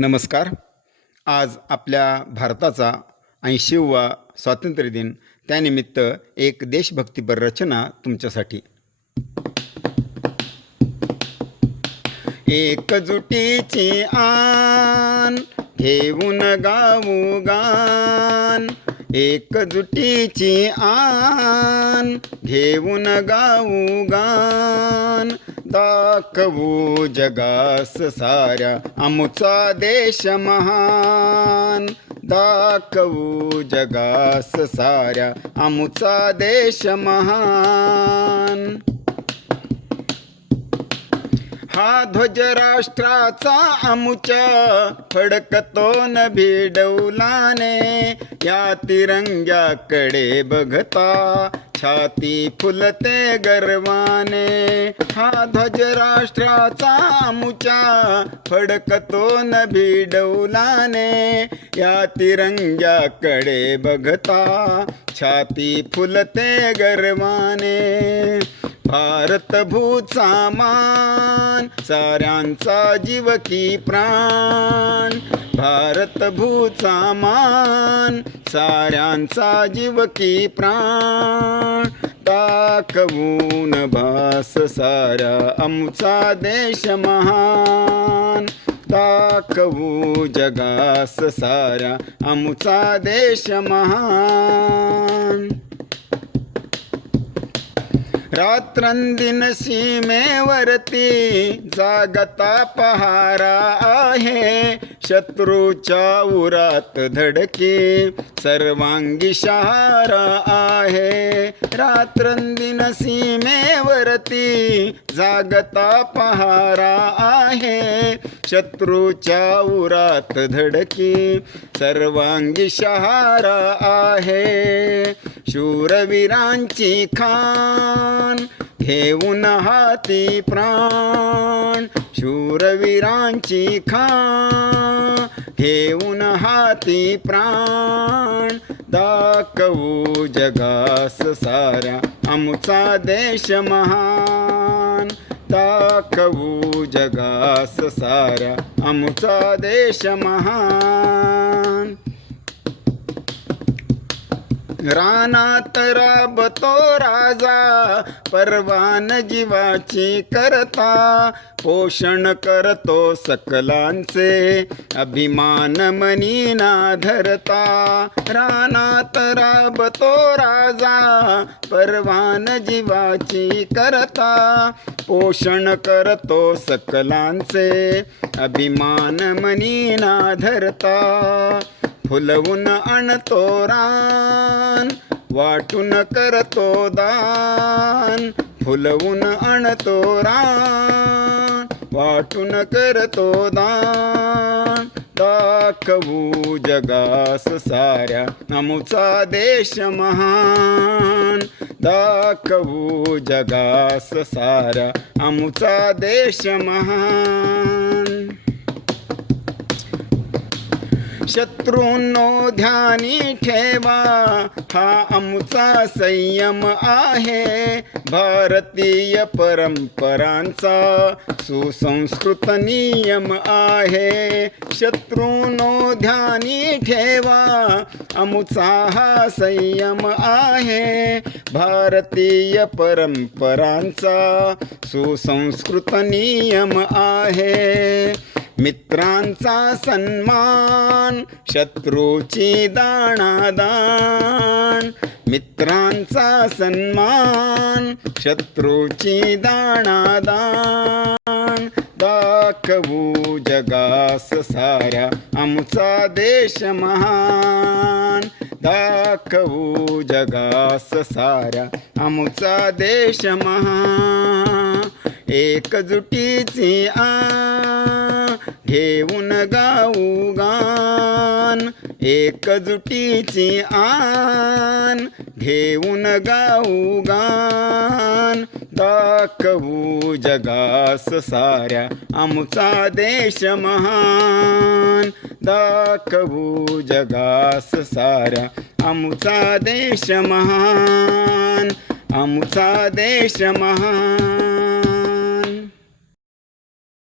नमस्कार. आज आपल्या भारताचा 80वा स्वातंत्र्य दिन, त्यानिमित्त एक देशभक्तीपर रचना तुमच्यासाठी. एकजुटीची आन घेऊन गाऊ गान, एकजुटीची आन घेऊन गाऊ गान, दाखवू जगास साऱ्या आमचा देश महान, दाखवू जगास साऱ्या आमचा देश महान. हा ध्वज राष्ट्राचा आमुच्या फडकतो न भिडवलाने, या तिरंग्याकडे बघता छाती फुलते गर्वाने. हा ध्वज राष्ट्राचा आमुच्या फडकतो न भिडवलाने, या तिरंग्याकडे बघता छाती फुलते गर्वाने. भारत भूचा मान साऱ्यांचा जीव की प्राण, भारत भूचा मान साऱ्यांचा जीव की प्राण, दाखवून भास सारा आमचा देश महान, दाखवू जगास सारा आमचा देश महान. रात्रंदिन सीमेवरती जागता पहारा आहे, शत्रूच्या उरात धडके सर्वांगी शहारा आहे. रात्रंदिन सीमेवरती जागता पहारा आहे, शत्रूच्या उरात धडके सर्वांगी शहारा आहे. शूरवीरांची खान घेऊन हाती प्राण, शूरवीरांची खान घेऊन हाती प्राण, दाखवू जगास साऱ्या आमचा देश महान, दाखवू जगास साऱ्या आमचा देश महान. रानात राबतो राजा परवान जीवाची करता, पोषण करतो सकलांचे अभिमान मनी ना धरता. रानात राबतो राजा परवान जीवाची करता, पोषण करतो सकलांचे अभिमान मनी ना धरता. फुलवून आणतो रान वाटून करतो दान, फुलवून आणतो रान वाटून करतो दान, दाखवू जगास साऱ्या आमचा देश महान, दाखवू जगास साऱ्या आमचा देश महान. शत्रूंनो ध्यानी ठेवा हा आमचा संयम आहे, भारतीय परंपरांचा सुसंस्कृत नियम आहे. शत्रूंनो ध्यानी ठेवा आमचा हा संयम आहे, भारतीय परंपरांचा सुसंस्कृत नियम आहे. मित्रांचा सन्मान शत्रूची दाणादाण, मित्रांचा सन्मान शत्रूची दाणादाण, दाखवू जगास साऱ्या आमचा देश महान, दाखवू जगास साऱ्या आमचा देश महान. एकजुटीची घेऊन गाऊ गान, एकजुटीची आन घेऊन गाऊ गान, दाखवू जगास साऱ्या आमचा देश महान, दाखवू जगास साऱ्या आमचा देश महान, आमचा देश महान.